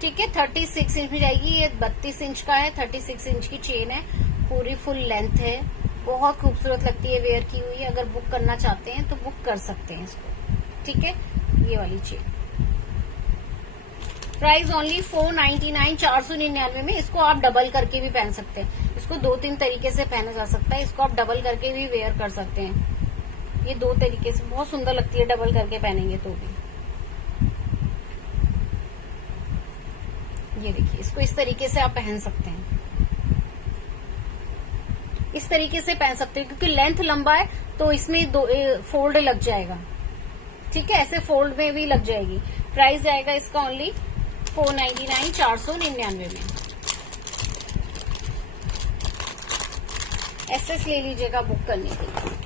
ठीक है, 36 इंच में जाएगी। ये 32 इंच का है, 36 इंच की चेन है, पूरी फुल लेंथ है, बहुत खूबसूरत लगती है वेयर की हुई। अगर बुक करना चाहते हैं तो बुक कर सकते हैं इसको, ठीक है। ये वाली चेन प्राइस ओनली 499, 499 में। इसको आप डबल करके भी पहन सकते हैं, इसको 2-3 तरीके से पहना जा सकता है। इसको आप डबल करके भी वेयर कर सकते हैं, ये 2 तरीके से बहुत सुंदर लगती है डबल करके पहनेंगे तो भी। ये देखिए, इसको इस तरीके से आप पहन सकते हैं, इस तरीके से पहन सकते हैं, क्योंकि लेंथ लंबा है तो इसमें 2 फोल्ड लग जाएगा, ठीक है, ऐसे फोल्ड में भी लग जाएगी। प्राइस जाएगा इसका ओनली 499, 499 में। एसएस ले लीजिएगा बुक करने के लिए।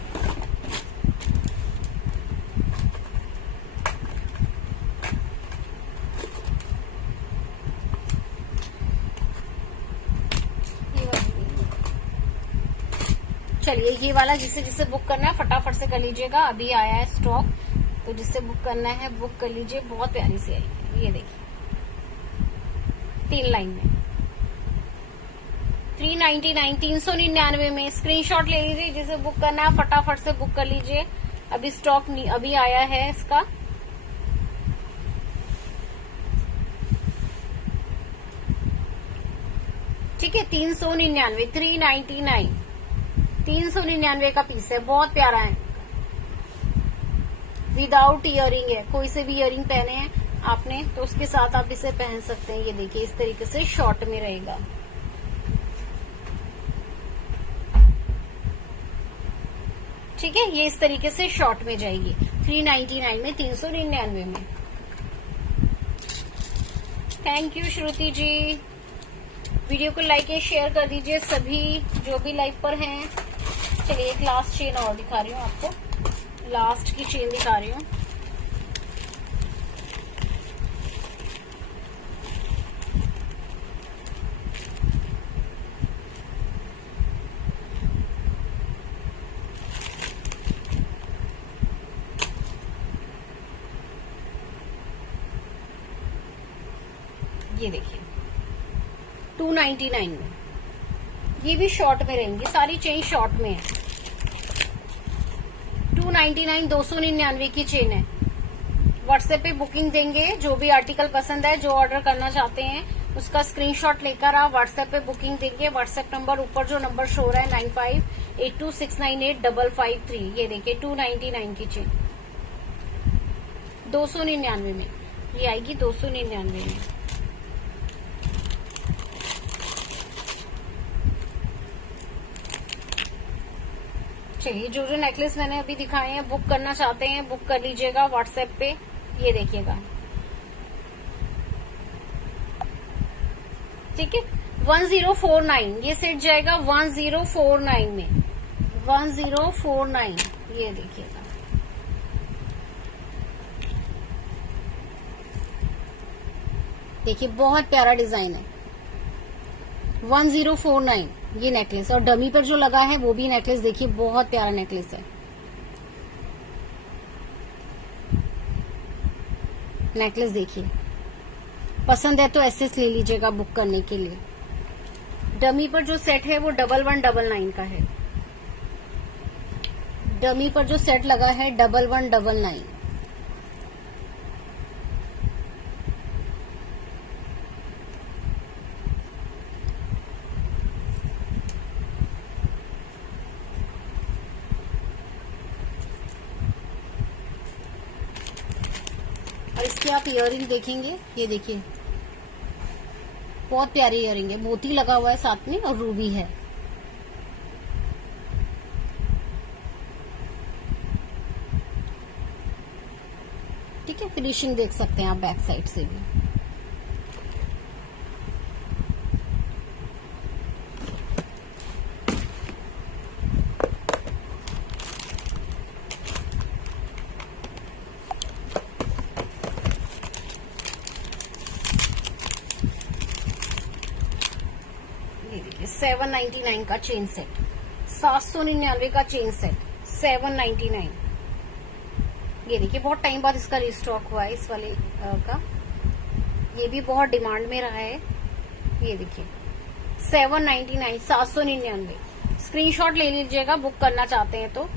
चलिए, ये वाला जिसे जिसे बुक करना है फटाफट से कर लीजिएगा, अभी आया है स्टॉक, तो जिससे बुक करना है बुक कर लीजिए। बहुत प्यारी सी आई है, ये देखिए 3 लाइन में 399, 399 में। स्क्रीनशॉट ले लीजिए, जिसे बुक करना है फटाफट से बुक कर लीजिए, अभी स्टॉक अभी आया है इसका। ठीक है, 399, 399, 399 का पीस है, बहुत प्यारा है, विदाउट इयरिंग है। कोई से भी इयरिंग पहने हैं आपने तो उसके साथ आप इसे पहन सकते हैं। ये देखिए, इस तरीके से शॉर्ट में रहेगा। ठीक है, ये इस तरीके से शॉर्ट में जाएगी 399 में, 399 में। Thank you Shruti ji. Video को लाइक एंड शेयर कर दीजिए सभी जो भी लाइव पर हैं। चलिए, एक लास्ट चेन और दिखा रही हूँ आपको, लास्ट की चेन दिखा रही हूँ। ये देखिए 299 में, ये भी शॉर्ट में रहेंगी, सारी चेन शॉर्ट में है। 299, 299 की चेन है। व्हाट्सएप पे बुकिंग देंगे, जो भी आर्टिकल पसंद है, जो ऑर्डर करना चाहते हैं उसका स्क्रीनशॉट लेकर आप व्हाट्सएप पे बुकिंग देंगे। व्हाट्सएप नंबर ऊपर जो नंबर शो रहा है 9582698553। ये देखिए 299 की चेन 299 में, ये आएगी 299 में। चलिए, जो जो नेकलेस मैंने अभी दिखाए हैं, बुक करना चाहते हैं बुक कर लीजिएगा व्हाट्सएप पे। ये देखिएगा, ठीक है, 1049, ये सेट जाएगा 1049 में, 1049। ये देखिएगा, देखिए बहुत प्यारा डिजाइन है, 1049 ये नेकलेस। और डमी पर जो लगा है वो भी नेकलेस देखिए, बहुत प्यारा नेकलेस है। नेकलेस देखिए, पसंद है तो एसएस ले लीजिएगा बुक करने के लिए। डमी पर जो सेट है वो 1199 का है। डमी पर जो सेट लगा है 1199। और इसके आप इयरिंग देखेंगे, ये देखिए बहुत प्यारी इयरिंग है, मोती लगा हुआ है साथ में और रूबी है। ठीक है, फिनिशिंग देख सकते हैं आप बैक साइड से भी। 799 का चेन सेट, 799 का चेन सेट, 799। ये देखिए बहुत टाइम बाद इसका रिस्टॉक हुआ है इस वाले का, ये भी बहुत डिमांड में रहा है। ये देखिए 799, 799। स्क्रीनशॉट ले लीजिएगा बुक करना चाहते हैं तो।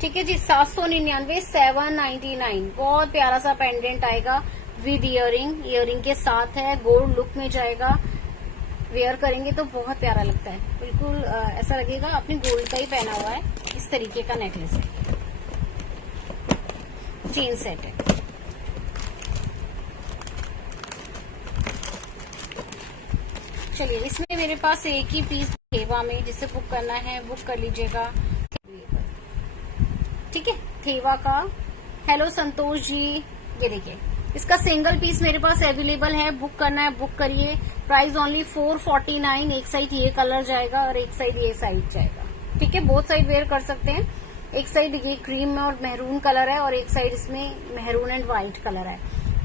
ठीक है जी, 799, 799। बहुत प्यारा सा पेंडेंट आएगा विद इयरिंग, इयरिंग के साथ है, गोल्ड लुक में जाएगा। वेयर करेंगे तो बहुत प्यारा लगता है, बिल्कुल ऐसा लगेगा आपने गोल्ड का ही पहना हुआ है। इस तरीके का नेकलेस है, चेन सेट है। चलिए इसमें मेरे पास एक ही पीस थेवा में, जिसे बुक करना है बुक कर लीजिएगा। ठीक है, थेवा का। हेलो संतोष जी, ये देखिए इसका सिंगल पीस मेरे पास अवेलेबल है, बुक करना है बुक करिए। Price only 449। एक साइड ये कलर जाएगा और एक साइड ये साइड जाएगा। ठीक है, बोथ साइड वेयर कर सकते हैं। एक साइड ये क्रीम में और मेहरून कलर है और एक साइड इसमें मेहरून एंड व्हाइट कलर है।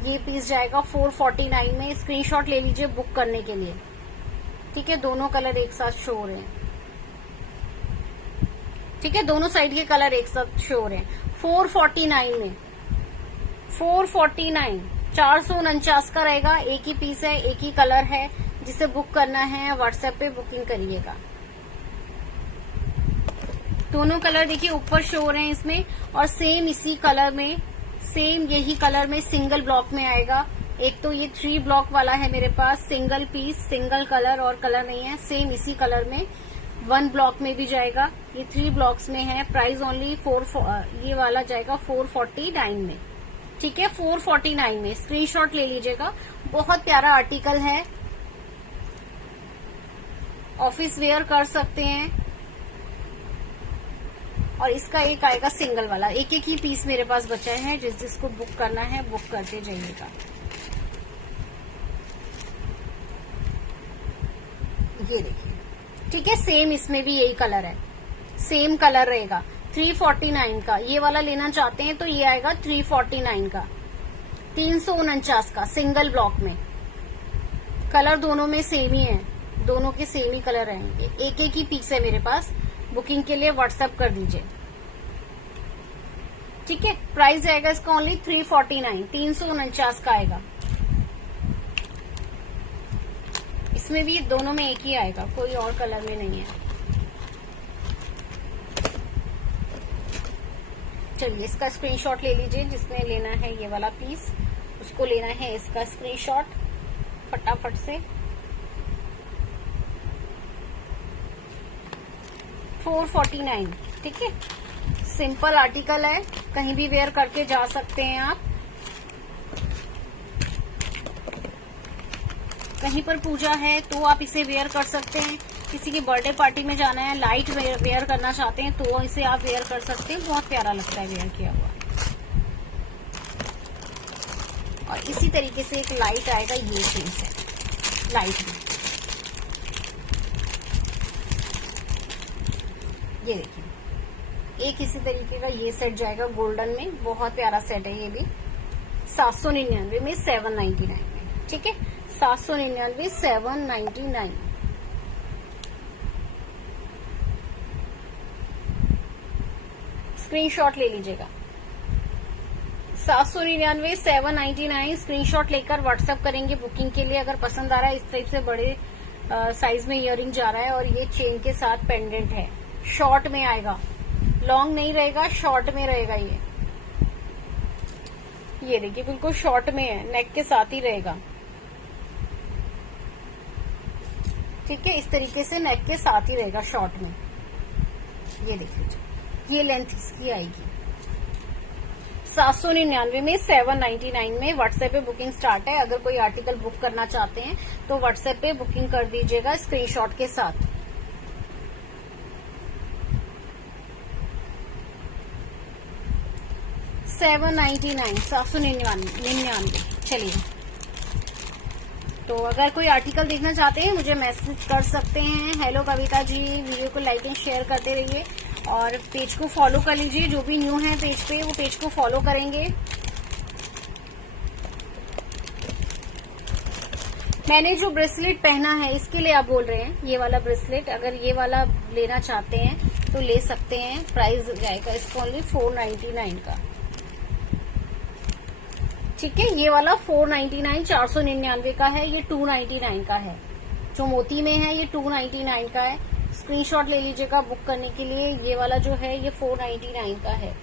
ये पीस जाएगा 449 में। स्क्रीनशॉट ले लीजिए बुक करने के लिए। ठीक है, दोनों कलर एक साथ शो हो रहे हैं। ठीक है, दोनों साइड के कलर एक साथ शो हो रहे हैं। 449 में, 449, 449 का रहेगा। एक ही पीस है, एक ही कलर है। जिसे बुक करना है व्हाट्सएप पे बुकिंग करिएगा। दोनों कलर देखिए ऊपर शो हो रहे हैं इसमें, और सेम इसी कलर में, सेम यही कलर में सिंगल ब्लॉक में आएगा। एक तो ये 3 ब्लॉक वाला है मेरे पास, सिंगल पीस, सिंगल कलर और कलर नहीं है, सेम इसी कलर में। 1 ब्लॉक में भी जाएगा, ये 3 ब्लॉक्स में है। प्राइस ओनली ये वाला जाएगा 449 में। ठीक है, 449 में। स्क्रीनशॉट ले लीजिएगा। बहुत प्यारा आर्टिकल है, ऑफिस वेयर कर सकते हैं। और इसका एक आएगा सिंगल वाला। एक एक ही पीस मेरे पास बचा है, जिसको बुक करना है बुक करते जाइएगा। ये देखिए, ठीक है, सेम इसमें भी यही कलर है, सेम कलर रहेगा। 349 का ये वाला लेना चाहते हैं तो ये आएगा 349 का। 349 का सिंगल ब्लॉक में। कलर दोनों में सेम ही है, दोनों के सेम ही कलर रहेंगे। एक एक ही पीस है मेरे पास। बुकिंग के लिए व्हाट्सएप कर दीजिए। ठीक है, प्राइस आएगा इसका ओनली 349, 349 का आएगा। इसमें भी दोनों में एक ही आएगा, कोई और कलर में नहीं है। चलिए इसका स्क्रीनशॉट ले लीजिए। जिसने लेना है ये वाला पीस, उसको लेना है इसका स्क्रीनशॉट फटाफट से। 449। ठीक है, सिंपल आर्टिकल है, कहीं भी वेयर करके जा सकते हैं आप। कहीं पर पूजा है तो आप इसे वेयर कर सकते हैं। किसी की बर्थडे पार्टी में जाना है, लाइट वेयर करना चाहते हैं तो इसे आप वेयर कर सकते हैं। बहुत प्यारा लगता है वेयर किया हुआ। और इसी तरीके से एक लाइट आएगा, ये चीज है लाइट में। ये देखिए, एक इसी तरीके का ये सेट जाएगा गोल्डन में। बहुत प्यारा सेट है ये भी। 799 में, 799 में। ठीक है, 799, 799। स्क्रीनशॉट ले लीजिएगा। 799, 799। स्क्रीनशॉट लेकर व्हाट्सएप करेंगे बुकिंग के लिए। अगर पसंद आ रहा है, इस टाइप से बड़े साइज में इयररिंग जा रहा है और ये चेन के साथ पेंडेंट है। शॉर्ट में आएगा, लॉन्ग नहीं रहेगा, शॉर्ट में रहेगा ये देखिए बिल्कुल शॉर्ट में है, नेक के साथ ही रहेगा। ठीक है, इस तरीके से नेक के साथ ही रहेगा शॉर्ट में। ये देखिए, ये लेंथ इसकी आएगी। 799 में, 799 में। व्हाट्सएप पे बुकिंग स्टार्ट है। अगर कोई आर्टिकल बुक करना चाहते हैं तो व्हाट्सएप पे बुकिंग कर दीजिएगा स्क्रीनशॉट के साथ। $799। चलिए, तो अगर कोई आर्टिकल देखना चाहते हैं मुझे मैसेज कर सकते हैं। हेलो कविता जी, वीडियो को लाइक एंड शेयर करते रहिए और पेज को फॉलो कर लीजिए। जो भी न्यू है पेज पे, वो पेज को फॉलो करेंगे। मैंने जो ब्रेसलेट पहना है इसके लिए आप बोल रहे हैं, ये वाला ब्रेसलेट अगर ये वाला लेना चाहते हैं तो ले सकते हैं। प्राइस जाएगा इसका ओनली 499 का। ठीक है, ये वाला 499 499 का है, ये 299 का है। जो मोती में है ये 299 का है। स्क्रीनशॉट ले लीजिएगा बुक करने के लिए। ये वाला जो है ये 499 का है।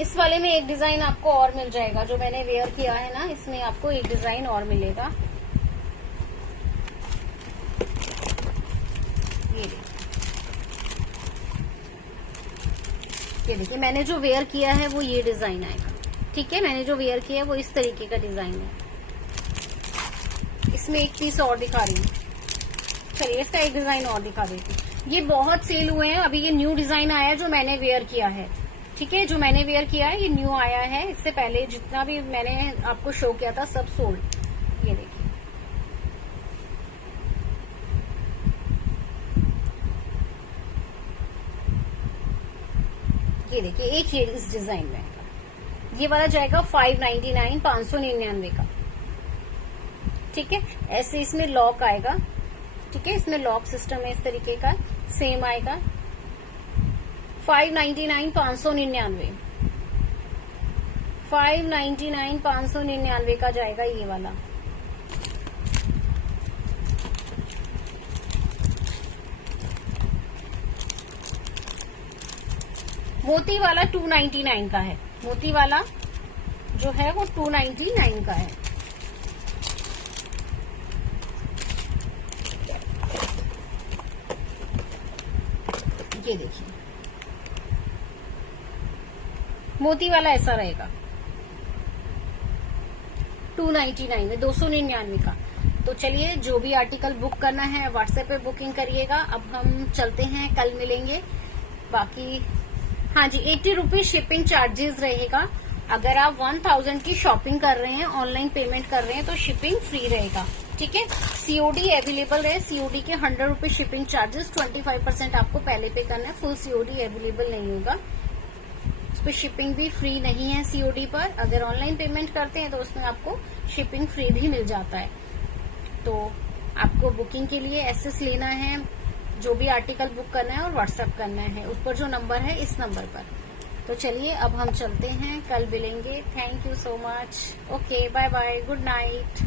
इस वाले में एक डिजाइन आपको और मिल जाएगा, जो मैंने वेयर किया है ना, इसमें आपको एक डिजाइन और मिलेगा। ये देखिए मैंने जो वेयर किया है वो ये डिजाइन आएगा। ठीक है, मैंने जो वेयर किया है वो इस तरीके का डिजाइन है। इसमें एक पीस और दिखा रही हूँ। चलिए इसका एक डिजाइन और दिखा देती हूँ। ये बहुत सेल हुए हैं, अभी ये न्यू डिजाइन आया है जो मैंने वेयर किया है। ठीक है, जो मैंने वेयर किया है ये न्यू आया है। इससे पहले जितना भी मैंने आपको शो किया था सब सोल्ड। ये देखिए, ये देखिए एक शेड इस डिजाइन में। ये वाला जाएगा 599 599 का। ठीक है, ऐसे इसमें लॉक आएगा। ठीक है, इसमें लॉक सिस्टम है इस तरीके का, सेम आएगा। 599 599 599 599 का जाएगा ये वाला। मोती वाला 299 का है। मोती वाला जो है वो 299 का है। ये देखिए मोती वाला ऐसा रहेगा 299 में, 299 का। तो चलिए जो भी आर्टिकल बुक करना है व्हाट्सएप पे बुकिंग करिएगा। अब हम चलते हैं, कल मिलेंगे। बाकी हाँ जी, 80 रुपीज शिपिंग चार्जेस रहेगा। अगर आप 1000 की शॉपिंग कर रहे हैं, ऑनलाइन पेमेंट कर रहे हैं, तो शिपिंग फ्री रहेगा। ठीक है, सीओडी अवेलेबल है। सीओडी के 100 रुपीज शिपिंग चार्जेस, 25% आपको पहले पे करना है। फुल सीओडी अवेलेबल नहीं होगा, उस पर शिपिंग भी फ्री नहीं है सीओडी पर। अगर ऑनलाइन पेमेंट करते हैं तो उसमें आपको शिपिंग फ्री भी मिल जाता है। तो आपको बुकिंग के लिए एसएस लेना है, जो भी आर्टिकल बुक करना है और व्हाट्सएप करना है, उस पर जो नंबर है इस नंबर पर। तो चलिए अब हम चलते हैं, कल मिलेंगे। Thank you so much. Okay, bye bye, good night.